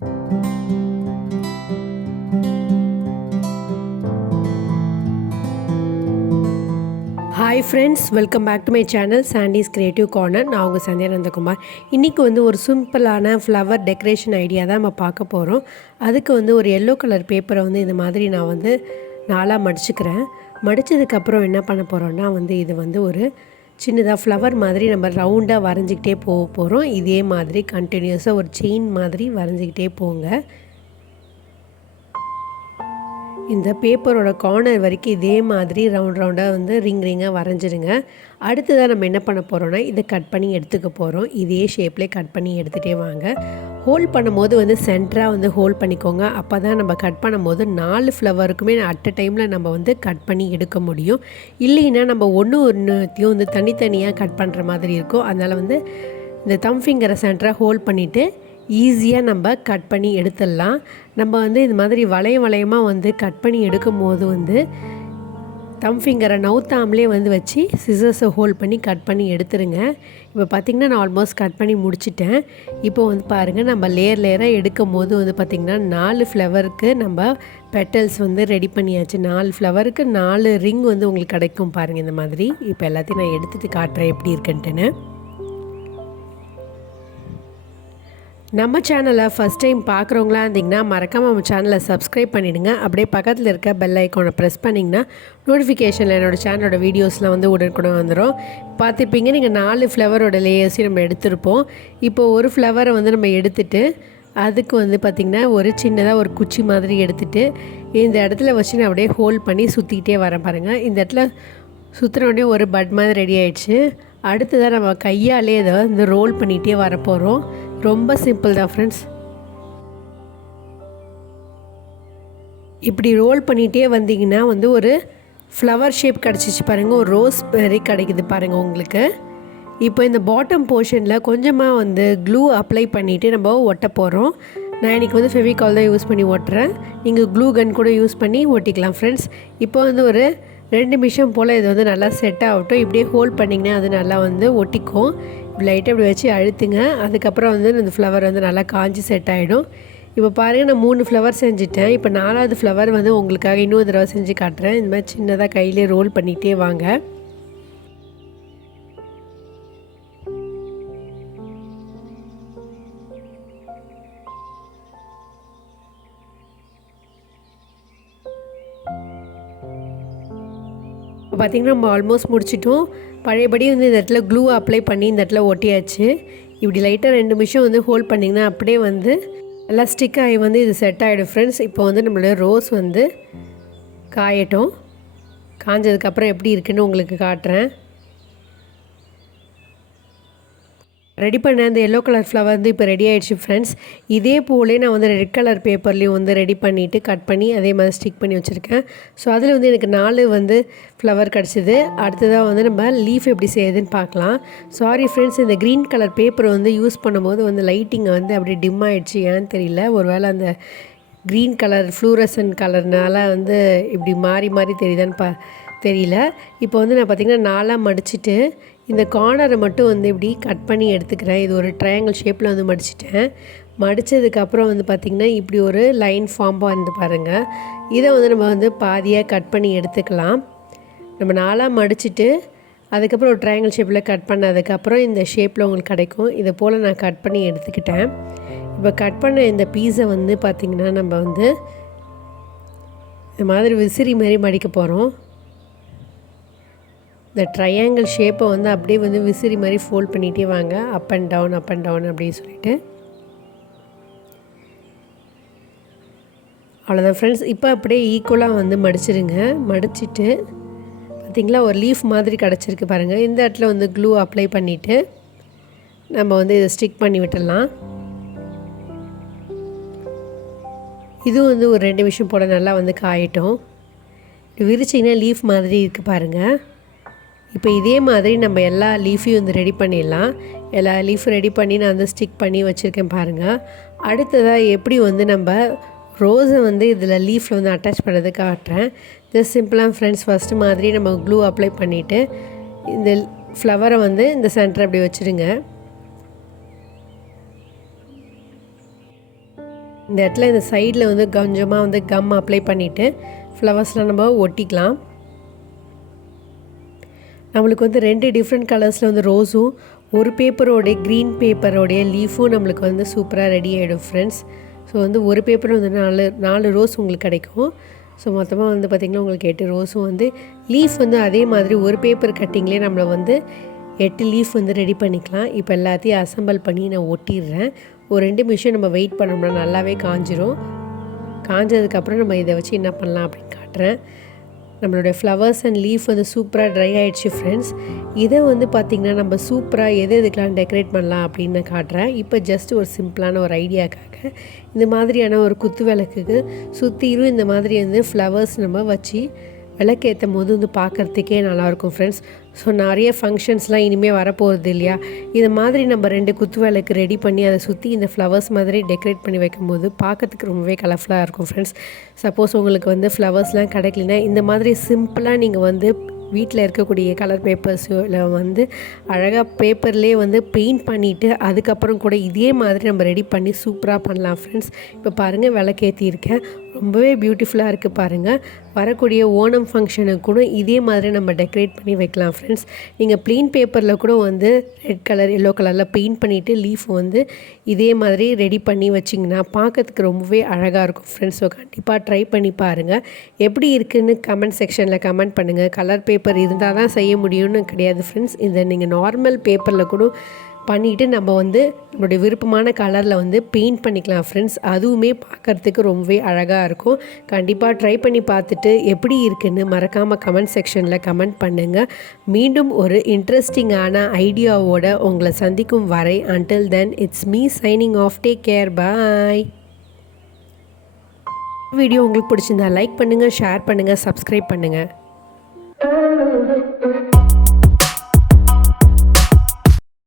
Hi friends, welcome back to my channel Sandy's creative corner. நான் உங்கள் சந்தியா நந்தகுமார். இன்றைக்கி ஒரு சிம்பிளான ஃப்ளவர் டெக்கரேஷன் ஐடியா தான் நம்ம பார்க்க போகிறோம். அதுக்கு ஒரு எல்லோ கலர் பேப்பரை இந்த மாதிரி நான் நாலாக மடிச்சுக்கிறேன். மடித்ததுக்கப்புறம் என்ன பண்ண போகிறோன்னா இது ஒரு சின்னதாக ஃப்ளவர் மாதிரி நம்ம ரவுண்டாக வரைஞ்சிக்கிட்டே போகிறோம். இதே மாதிரி கண்டினியூஸாக ஒரு செயின் மாதிரி வரைஞ்சிக்கிட்டே போங்க. இந்த பேப்பரோட கார்னர் வரைக்கும் இதே மாதிரி ரவுண்டாக ரிங்காக வரைஞ்சிருங்க. அடுத்ததாக நம்ம என்ன பண்ண போகிறோன்னா இதை கட் பண்ணி எடுத்துக்க போகிறோம். இதே ஷேப்லேயே கட் பண்ணி எடுத்துகிட்டே வாங்க. ஹோல்ட் பண்ணும்போது சென்டராக ஹோல்ட் பண்ணிக்கோங்க. அப்போ தான் நம்ம கட் பண்ணும்போது 4 ஃப்ளவருக்குமே அட் அ டைமில் நம்ம கட் பண்ணி எடுக்க முடியும். இல்லைன்னா நம்ம ஒன்றுத்தையும் தனித்தனியாக கட் பண்ணுற மாதிரி இருக்கும். அதனால் இந்த தம் ஃபிங்கரை சென்டராக ஹோல்ட் பண்ணிவிட்டு ஈஸியாக நம்ம கட் பண்ணி எடுத்துடலாம். நம்ம இது மாதிரி வளையமாக கட் பண்ணி எடுக்கும் போது தம் ஃபிங்கரை நவுத்தாமலே வச்சு சிசர்ஸை ஹோல்ட் பண்ணி கட் பண்ணி எடுத்துருங்க. இப்போ பார்த்திங்கன்னா நான் ஆல்மோஸ்ட் கட் பண்ணி முடிச்சிட்டேன். இப்போ பாருங்கள், நம்ம லேயராக எடுக்கும் போது பார்த்திங்கன்னா 4 ஃப்ளவருக்கு நம்ம பெட்டல்ஸ் ரெடி பண்ணியாச்சு. 4 ஃப்ளவருக்கு 4 ரிங் உங்களுக்கு கிடைக்கும் பாருங்கள் இந்த மாதிரி. இப்போ எல்லாத்தையும் நான் எடுத்துகிட்டு காட்டுறேன் எப்படி இருக்குன்ட்டுன்னு. நம்ம சேனலை ஃபஸ்ட் டைம் பார்க்குறவங்களா இருந்திங்கன்னா மறக்காமல் நம்ம சேனலை சப்ஸ்கிரைப் பண்ணிவிடுங்க. அப்படியே பக்கத்தில் இருக்க பெல் ஐக்கானை ப்ரெஸ் பண்ணிங்கன்னா நோட்டிஃபிகேஷனில் என்னோடய சேனலோட வீடியோஸ்லாம் உடனுக்குடன் வந்துடும். பார்த்துருப்பீங்க, நீங்கள் 4 ஃப்ளவரோட லேயர்ஸையும் நம்ம எடுத்திருப்போம். இப்போது ஒரு ஃப்ளவரை நம்ம எடுத்துகிட்டு அதுக்கு பார்த்திங்கன்னா ஒரு சின்னதாக ஒரு குச்சி மாதிரி எடுத்துகிட்டு இந்த இடத்துல வச்சு நான் அப்படியே ஹோல்ட் பண்ணி சுற்றிக்கிட்டே வரேன் பாருங்கள். இந்த இடத்துல சுற்றுனோடனே ஒரு பட் மாதிரி ரெடி ஆகிடுச்சு. அடுத்ததாக நம்ம கையாலே இதை ரோல் பண்ணிகிட்டே வரப்போகிறோம். ரொம்ப சிம்பிள் தான் ஃப்ரெண்ட்ஸ். இப்படி ரோல் பண்ணிகிட்டே வந்தீங்கன்னா ஒரு ஃப்ளவர் ஷேப் கிடச்சிச்சு பாருங்கள். ஒரு ரோஸ் மாதிரி கிடைக்குது பாருங்கள் உங்களுக்கு. இப்போ இந்த பாட்டம் போர்ஷனில் கொஞ்சமாக க்ளூ அப்ளை பண்ணிவிட்டு நம்ம ஒட்ட போகிறோம். நான் இன்றைக்கி ஃபெவிகால் தான் யூஸ் பண்ணி ஒட்டுறேன். நீங்கள் க்ளூ கன் கூட யூஸ் பண்ணி ஒட்டிக்கலாம் ஃப்ரெண்ட்ஸ். இப்போ ஒரு 2 நிமிஷம் போல் இது நல்லா செட் ஆகட்டும். இப்படியே ஹோல்ட் பண்ணிங்கன்னா அது நல்லா ஒட்டிக்கும். லைட்டாக இப்படி வச்சு அழுத்துங்க. அதுக்கப்புறம் இந்த ஃப்ளவர் நல்லா காஞ்சி செட் ஆகிடும். இப்போ பாருங்கள், நான் 3 ஃப்ளவர் செஞ்சுட்டேன். இப்போ 4வது ஃப்ளவர் உங்களுக்காக இன்னொரு தடவை செஞ்சு காட்டுறேன். இந்த மாதிரி சின்னதாக கையிலே ரோல் பண்ணிகிட்டே வாங்க. பார்த்திங்கன்னா நம்ம ஆல்மோஸ்ட் முடிச்சிட்டோம். பழையபடி இந்த இடத்துல க்ளூ அப்ளை பண்ணி இந்த இடத்துல ஒட்டியாச்சு. இப்படி லைட்டாக 2 நிமிஷம் ஹோல்ட் பண்ணிங்கன்னா அப்படியே நல்லா ஸ்டிக் ஆகி இது செட் ஆகிடும் ஃப்ரெண்ட்ஸ். இப்போ நம்மளோட ரோஸ் காயட்டும். காஞ்சதுக்கப்புறம் எப்படி இருக்குன்னு உங்களுக்கு காட்டுறேன். ரெடி பண்ண அந்த எல்லோ கலர் ஃப்ளவர் இப்போ ரெடி ஆகிடுச்சு ஃப்ரெண்ட்ஸ். இதே போலே நான் ரெட் கலர் பேப்பர்லேயும் ரெடி பண்ணிவிட்டு கட் பண்ணி அதே மாதிரி ஸ்டிக் பண்ணி வச்சுருக்கேன். ஸோ அதில் எனக்கு 4 ஃப்ளவர் கிடச்சிது. அடுத்ததாக நம்ம லீஃப் எப்படி செய்யுதுன்னு பார்க்கலாம். சாரி ஃப்ரெண்ட்ஸ், இந்த க்ரீன் கலர் பேப்பர் யூஸ் பண்ணும்போது லைட்டிங்கை அப்படி டிம் ஆகிடுச்சு. ஏன்னு தெரியல, ஒரு வேளை அந்த க்ரீன் கலர் ஃப்ளூரசன்ட் கலர்னால இப்படி மாறி மாறி தெரியுதான்னு தெரியல. இப்போ நான் பார்த்திங்கன்னா 4ஆக மடிச்சுட்டு இந்த கார்னரை மட்டும் இப்படி கட் பண்ணி எடுத்துக்கிறேன். இது ஒரு ட்ரையாங்கிள் ஷேப்பில் மடிச்சிட்டேன். மடித்ததுக்கப்புறம் பார்த்திங்கன்னா இப்படி ஒரு லைன் ஃபார்மாக பாருங்கள். இதை நம்ம பாதியாக கட் பண்ணி எடுத்துக்கலாம். நம்ம 4ஆக மடிச்சுட்டு அதுக்கப்புறம் ஒரு ட்ரையாங்கிள் ஷேப்பில் கட் பண்ணதுக்கப்புறம் இந்த ஷேப்பில் உங்களுக்கு கிடைக்கும். இதை போல் நான் கட் பண்ணி எடுத்துக்கிட்டேன். இப்போ கட் பண்ண இந்த பீஸை பார்த்திங்கன்னா நம்ம இந்த மாதிரி விசிறி மாதிரி மடிக்க போகிறோம். இந்த ட்ரையாங்கிள் ஷேப்பை அப்படியே விசிறி மாதிரி ஃபோல்ட் பண்ணிகிட்டே வாங்க. அப் அண்ட் டவுன் அப்படின்னு சொல்லிட்டு. அவ்வளோதான் ஃப்ரெண்ட்ஸ். இப்போ அப்படியே ஈக்குவலாக மடிச்சிருங்க. மடிச்சிட்டு பார்த்திங்களா ஒரு லீஃப் மாதிரி கிடச்சிருக்கு பாருங்கள். இந்த இடத்துல க்ளூ அப்ளை பண்ணிவிட்டு நம்ம இதை ஸ்டிக் பண்ணி விட்டுடலாம். இதுவும் ஒரு 2 நிமிஷம் போல் நல்லா காயட்டும். விரிச்சிங்கன்னா லீஃப் மாதிரி இருக்குது பாருங்கள். இப்போ இதே மாதிரி நம்ம எல்லா லீஃபையும் ரெடி பண்ணிடலாம். எல்லா லீஃபும் ரெடி பண்ணி நான் ஸ்டிக் பண்ணி வச்சுருக்கேன் பாருங்கள். அடுத்ததாக எப்படி நம்ம ரோஸை இதில் லீஃபில் அட்டாச் பண்ணுறது காட்டுறேன். ஜஸ்ட் சிம்பிளாக ஃப்ரெண்ட்ஸ், ஃபஸ்ட்டு மாதிரி நம்ம க்ளூ அப்ளை பண்ணிவிட்டு இந்த ஃப்ளவரை இந்த சென்டர் அப்படி வச்சுருங்க. இந்த இடத்துல இந்த சைடில் வந்து கொஞ்சமாக வந்து கம் அப்ளை பண்ணிவிட்டு ஃப்ளவர்ஸ்லாம் நம்ம ஒட்டிக்கலாம். நம்மளுக்கு வந்து 2 டிஃப்ரெண்ட் கலர்ஸில் வந்து ரோஸும் ஒரு பேப்பரோடைய க்ரீன் பேப்பரோடைய லீஃபும் நம்மளுக்கு வந்து சூப்பராக ரெடி ஆகிடும் ஃப்ரெண்ட்ஸ். ஸோ வந்து ஒரு பேப்பர் வந்து 4 ரோஸ் உங்களுக்கு கிடைக்கும். ஸோ மொத்தமாக வந்து பார்த்திங்கன்னா உங்களுக்கு 8 ரோஸும் வந்து லீஃப் வந்து அதே மாதிரி ஒரு பேப்பர் கட்டிங்லேயே நம்மளை வந்து 8 லீஃப் வந்து ரெடி பண்ணிக்கலாம். இப்போ எல்லாத்தையும் அசம்பிள் பண்ணி நான் ஒட்டிடுறேன். ஒரு 2 நிமிஷம் நம்ம வெயிட் பண்ணோம்னா நல்லாவே காஞ்சிரும். காஞ்சதுக்கப்புறம் நம்ம இதை வச்சு என்ன பண்ணலாம் அப்படின்னு காட்டுறேன். நம்மளுடைய ஃப்ளவர்ஸ் அண்ட் லீஃப் வந்து சூப்பராக ட்ரை ஆகிடுச்சு ஃப்ரெண்ட்ஸ். இதை வந்து பார்த்திங்கன்னா நம்ம சூப்பராக எதுக்கெலாம் டெக்கரேட் பண்ணலாம் அப்படின்னு நான் காட்டுறேன். இப்போ ஜஸ்ட் ஒரு சிம்பிளான ஒரு ஐடியாக்காக இந்த மாதிரியான ஒரு குத்து விளக்குக்கு சுற்றிலும் இந்த மாதிரி வந்து ஃப்ளவர்ஸ் நம்ம வச்சு விளக்கேற்றும் போது வந்து பார்க்குறதுக்கே நல்லாயிருக்கும் ஃப்ரெண்ட்ஸ். ஸோ நிறைய ஃபங்க்ஷன்ஸ்லாம் இனிமேல் வரப்போகிறது இல்லையா, இது மாதிரி நம்ம 2 குத்து விளக்கு ரெடி பண்ணி அதை சுற்றி இந்த ஃப்ளவர்ஸ் மாதிரி டெக்கரேட் பண்ணி வைக்கும்போது பார்க்கறதுக்கு ரொம்பவே கலர்ஃபுல்லாக இருக்கும் ஃப்ரெண்ட்ஸ். சப்போஸ் உங்களுக்கு வந்து ஃப்ளவர்ஸ்லாம் கிடைக்கலனா இந்த மாதிரி சிம்பிளாக நீங்கள் வந்து வீட்டில் இருக்கக்கூடிய கலர் பேப்பர்ஸோ இல்லை வந்து அழகாக பேப்பர்லேயே வந்து பெயிண்ட் பண்ணிவிட்டு அதுக்கப்புறம் கூட இதே மாதிரி நம்ம ரெடி பண்ணி சூப்பராக பண்ணலாம் ஃப்ரெண்ட்ஸ். இப்போ பாருங்கள் விளக்கேற்றியிருக்கேன், ரொம்பவே பியூட்டிஃபுல்லாக இருக்குது பாருங்கள். வரக்கூடிய ஓணம் ஃபங்க்ஷனுக்கு கூட இதே மாதிரி நம்ம டெக்கரேட் பண்ணி வைக்கலாம் ஃப்ரெண்ட்ஸ். நீங்கள் ப்ளெயின் பேப்பரில் கூட வந்து ரெட் கலர் எல்லோ கலரில் பெயிண்ட் பண்ணிவிட்டு லீஃப் வந்து இதே மாதிரி ரெடி பண்ணி வச்சிங்கன்னா பார்க்கறதுக்கு ரொம்பவே அழகாக இருக்கும் ஃப்ரெண்ட்ஸ். ஸோ கண்டிப்பாக ட்ரை பண்ணி பாருங்கள். எப்படி இருக்குதுன்னு கமெண்ட் செக்ஷனில் கமெண்ட் பண்ணுங்கள். கலர் பேப்பர் இருந்தால் தான் செய்ய முடியும்னு கிடையாது ஃப்ரெண்ட்ஸ். இதை நீங்கள் நார்மல் பேப்பரில் கூட பண்ணிவிட்டு நம்ம வந்து நம்மளுடைய விருப்பமான கலரில் வந்து பெயிண்ட் பண்ணிக்கலாம் ஃப்ரெண்ட்ஸ். அதுவுமே பார்க்குறதுக்கு ரொம்பவே அழகாக இருக்கும். கண்டிப்பாக ட்ரை பண்ணி பார்த்துட்டு எப்படி இருக்குன்னு மறக்காமல் கமெண்ட் செக்ஷனில் கமெண்ட் பண்ணுங்கள். மீண்டும் ஒரு இன்ட்ரெஸ்டிங்கான ஐடியாவோட உங்களை சந்திக்கும் வரை until then it's me signing off. Take care. Bye. Video உங்களுக்கு பிடிச்சிருந்தா லைக் பண்ணுங்கள், ஷேர் பண்ணுங்கள், சப்ஸ்கிரைப் பண்ணுங்கள்.